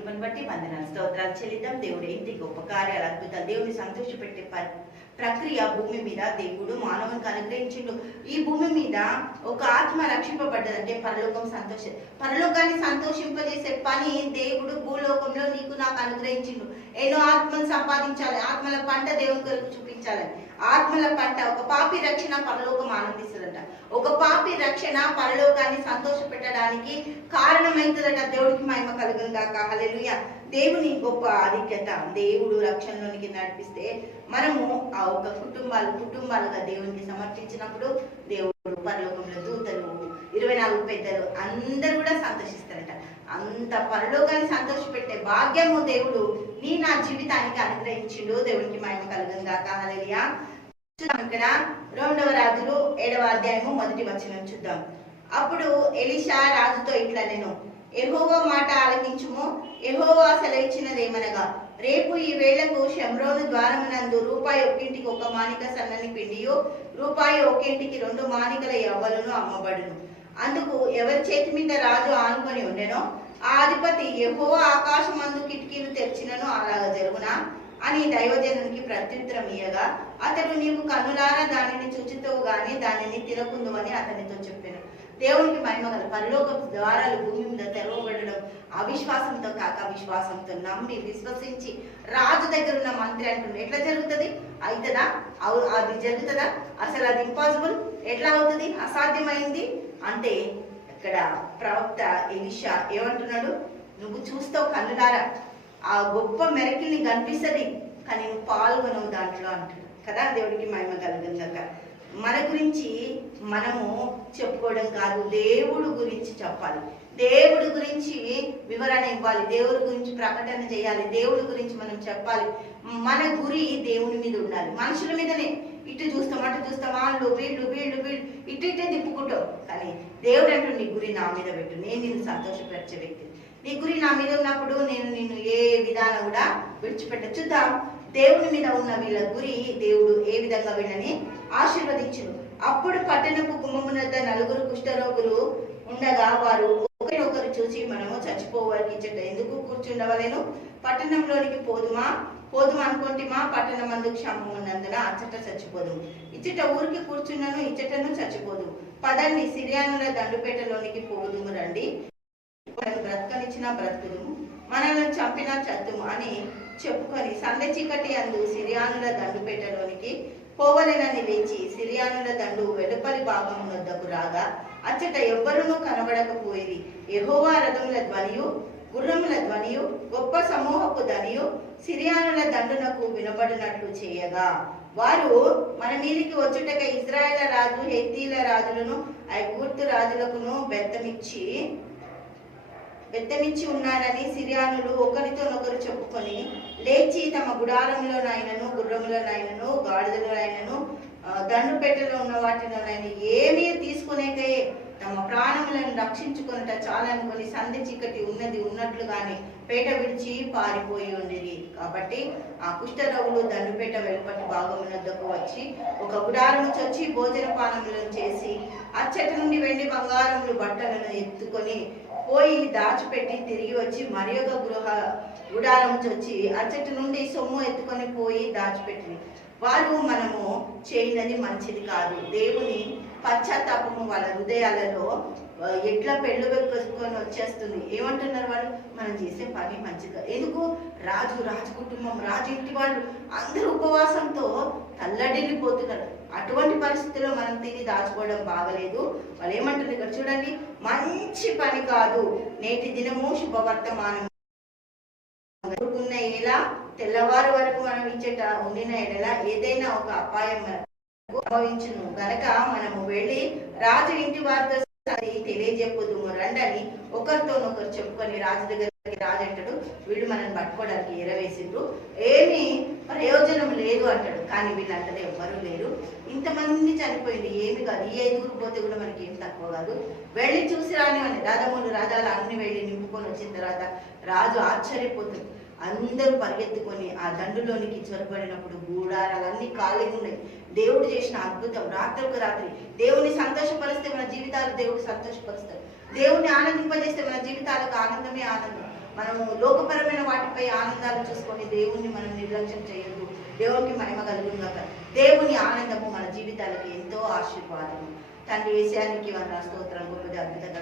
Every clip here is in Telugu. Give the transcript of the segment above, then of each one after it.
కృపను బట్టి వందనాలు. స్తోత్రాలు చెల్లిద్దాం. దేవుడు ఏంటి గొప్ప కార్యాలు అద్భుతాలు. దేవుని సంతోష పెట్టే ప్రక్రియ భూమి మీద దేవుడు మానవునికి అనుగ్రహించిండు. ఈ భూమి మీద ఒక ఆత్మ రక్షింపబడ్డదంటే పరలోకం సంతోష పరలోకాన్ని సంతోషింపజేసే పని దేవుడు భూలోకంలో నీకు నాకు అనుగ్రహించిండు. ఎన్నో ఆత్మలు సంపాదించాలి. ఆత్మల పంట దేవుని కొరకు చూపించాలి ఆత్మల పంట ఒక పాపి రక్షణ పరలోకం ఆనందిస్తుందట. ఒక పాపి రక్షణ పరలోకాన్ని సంతోష పెట్టడానికి కారణమైతుందట. దేవుడికి మహిమ కలుగును గాక. దేవుని గొప్ప ఆధిక్యత దేవుడు రక్షణలోనికి నడిపిస్తే మనము ఆ ఒక కుటుంబాలు కుటుంబాలుగా దేవునికి సమర్పించినప్పుడు దేవుడు పరలోకంలో దూతలు ఇరవై నాలుగు పెద్దలు అందరూ కూడా సంతోషిస్తారు. అంత పరలోకాన్ని సంతోషపెట్టే భాగ్యము దేవుడు నీ నా జీవితానికి అనుగ్రహించిండు. దేవునికి మహిమ కలగం గాక. హల్లెలూయా. ఇక్కడ రెండవ రాజులు ఏడవ అధ్యాయము మొదటి వచనం చూద్దాం. అప్పుడు ఎలిషా రాజుతో ఇట్లా నేను ఎహోవా మాట ఆలకించుము. ఎహోవా సెలవిచ్చినదేమనగా రేపు ఈ వేళకు శమ్రోను ద్వారమునందు రూపాయి ఒక్కింటికి ఒక మానిక సన్నని పిండియు రూపాయి ఒక్కింటికి రెండు మానికల ఎవ్వలను అమ్మబడును. అందుకు ఎవరి చేతి మీద రాజు ఆనుకొని ఉండెనో ఆధిపతి ఎహో ఆకాశం ఆకాశమందు కిటికీలు తెరిచినను అలాగ జరుగునా? అని దైవజనునికి ప్రత్యుత్తరం ఇయ్యగా అతడు నీవు కన్నులారా దానిని చూచితవు గాని దానిని తిరకుందు అని అతనితో చెప్పాను. దేవునికి మహిమ గల పరలోక ద్వారాలు భూమి మీద తెరవబడడం అవిశ్వాసంతో కాక విశ్వాసంతో నమ్మి విశ్వసించి రాజు దగ్గర ఉన్న మంత్రి అంటుండే. ఎట్లా జరుగుతుంది? అవుతుందా అది జరుగుతుందా? అసలు అది ఇంపాసిబుల్ ఎట్లా అవుతుంది? అసాధ్యమైంది? అంటే ఇక్కడ ప్రవక్త ఎలిషా ఏమంటున్నాడు? నువ్వు చూస్తావు కన్నులారా ఆ గొప్ప మెరకిల్ని కనిపిస్తుంది కానీ నువ్వు పాల్గొనవు దాంట్లో అంటాడు. కదా దేవుడికి మహిమ కలుగుందక మన గురించి మనము చెప్పుకోవడం కాదు దేవుడు గురించి చెప్పాలి. దేవుడి గురించి వివరణ ఇవ్వాలి దేవుడి గురించి ప్రకటన చేయాలి దేవుడి గురించి మనం చెప్పాలి. మన గురి దేవుని మీద ఉండాలి. మనుషుల మీదనే. ఇటు చూస్తాం అటు చూస్తాం వాళ్ళు వీళ్ళు వీళ్ళు వీళ్ళు ఇటు ఇటే తిప్పుకుంటావు కానీ దేవుడు అంటూ నీ గురి నా మీద పెట్టు. నేను నిన్ను సంతోషపరిచే వ్యక్తి నీ గురి నా మీద ఉన్నప్పుడు నేను నిన్ను ఏ విధానం కూడా విడిచిపెట్ట చూద్దాం. దేవుని మీద ఉన్న వీళ్ళ గురి దేవుడు ఏ విధంగా వీళ్ళని ఆశీర్వదించును? అప్పుడు పట్టణపు గుమ్మమునద్ద నలుగురు కుష్ఠరోగులు ఉండగా వారు ఒకరినొకరు చూసి మనము చచ్చిపోవాలి ఎందుకు కూర్చుండవలేను? పట్టణంలోనికి పోదుమా? పోదుమా అనుకుంటిమా పట్టణం మందు క్షమం ఉన్నందున అచ్చట చచ్చిపోదు. ఇచ్చట ఊరికి కూర్చున్నను ఇచ్చటను చచ్చిపోదు. పదండి సిరియానుల దండుపేటలోనికి పోదుము రండి. బ్రతకనిచ్చిన బ్రతుకుదుము. మనల్ని చంపినా చద్దుము అని చెప్పుకొని సంద చీకటి అందు సిరియానుల దండుపేటలోనికి పోవలెనని లేచి సిరియానుల దండు వెలుపలి భాగం వద్దకు రాగా అచ్చట ఎవ్వరునూ కనబడకపోయేది. ఎహోవా రథముల ధ్వనియు గుర్రముల ధ్వనియు గొప్ప సమూహపు ధ్వనియు సిరియానుల దండునకు వినబడినట్లు చేయగా. వారు మన మీదికి వచ్చుటక ఇజ్రాయేల రాజు హెత్తీల రాజులను ఐగుర్తు రాజులకును బెత్తమిచ్చి బెత్తమిచ్చి ఉన్నాడని సిరియానులు ఒకరితోనొకరు చెప్పుకొని లేచి తమ గుడారంలోనైనను గుర్రములనైనను గాడిదలనైనను ఆ, దండు పెట్టెలో ఉన్న వాటిలోనైనా ఏమీ తీసుకునేకే తమ ప్రాణములను రక్షించుకున్నట చాలనుకొని సంధి చీకటి ఉన్నది ఉన్నట్లుగానే పేట విడిచి పారిపోయి ఉండేది కాబట్టి ఆ కుష్ఠరోగులు దండుపేట వెలుపటి భాగమునద్దకు వచ్చి ఒక గుడారము చొచ్చి భోజన పానములను చేసి అచ్చటి నుండి వెండి బంగారములు బట్టలను ఎత్తుకొని పోయి దాచిపెట్టి తిరిగి వచ్చి మరి ఒక గృహ గుడారం చొచ్చి అచ్చటి నుండి సొమ్ము ఎత్తుకొని పోయి దాచిపెట్టింది వారు మనము చేయనది మంచిది కాదు. దేవుని పశ్చాత్తాపము వాళ్ళ హృదయాలలో ఎట్లా పెళ్ళు పెట్టుకొని వచ్చేస్తుంది. ఏమంటున్నారు వాళ్ళు? మనం చేసే పని మంచిగా. ఎందుకు? రాజు రాజు కుటుంబం రాజు ఇంటి వాళ్ళు అందరూ ఉపవాసంతో తల్లడిల్లిపోతున్నారు. అటువంటి పరిస్థితుల్లో మనం తిని దాచుకోవడం బాగలేదు. వాళ్ళు ఏమంటారు ఇక్కడ చూడండి? మంచి పని కాదు. నేటి దినము శుభవర్తమానం ఎలా తెల్లవారు వరకు మనం ఇచ్చేట ఉండిన ఎడల ఏదైనా ఒక అపాయం అనుభవించును. గనక మనము వెళ్ళి రాజు ఇంటి వారితో అది తెలియజెప్పుదుము రండని ఒకరితోనొకరు చెప్పుకొని రాజు దగ్గరికి రాజు అంటాడు వీళ్ళు మనల్ని పట్టుకోవడానికి ఎరవేసిండ్రు ఏమీ ప్రయోజనం లేదు అంటాడు. కానీ వీళ్ళంటారు ఎవ్వరూ లేరు. ఇంతమంది చనిపోయింది ఏమి కాదు. ఈ ఐదుగురు పోతే కూడా మనకి ఏం తక్కువ కాదు. వెళ్ళి చూసి రానివ్వండి. దాదాపు రాజాలు అన్ని వెళ్ళి నింపుకొని వచ్చిన తర్వాత రాజు ఆశ్చర్యపోతుంది అందరూ పరిగెత్తుకొని ఆ దండులోనికి చొరబడినప్పుడు గూడారాలన్నీ ఖాళీగా ఉన్నాయి. దేవుడు చేసిన అద్భుతం. రాత్రికి రాత్రి. దేవుని సంతోషపరిస్తే మన జీవితాలు దేవుడు సంతోషపరుస్తాడు దేవుణ్ణి ఆనందింపజేస్తే మన జీవితాలకు ఆనందమే ఆనందం. మనము లోకపరమైన వాటిపై ఆనందాలు చూసుకొని దేవుణ్ణి మనం నిర్లక్ష్యం చేయొద్దు. దేవునికి మహిమ కలుగుగాక దేవుని ఆనందము మన జీవితాలకు ఎంతో ఆశీర్వాదము. తండ్రి ఏసానికి వంద స్తోత్రం గొప్పది అద్భుతంగా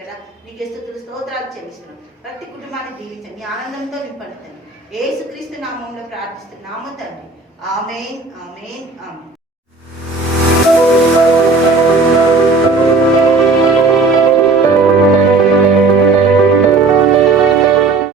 కదా నీకు స్థుతులు స్తోత్రాలు చెల్లిస్తున్నాం. ప్రతి కుటుంబాన్ని దీవించండి ఆనందంతో నింపండి ఏసుక్రీస్తు నామంలో ప్రార్థిస్తున్నాము తండ్రి. Amen amen amen.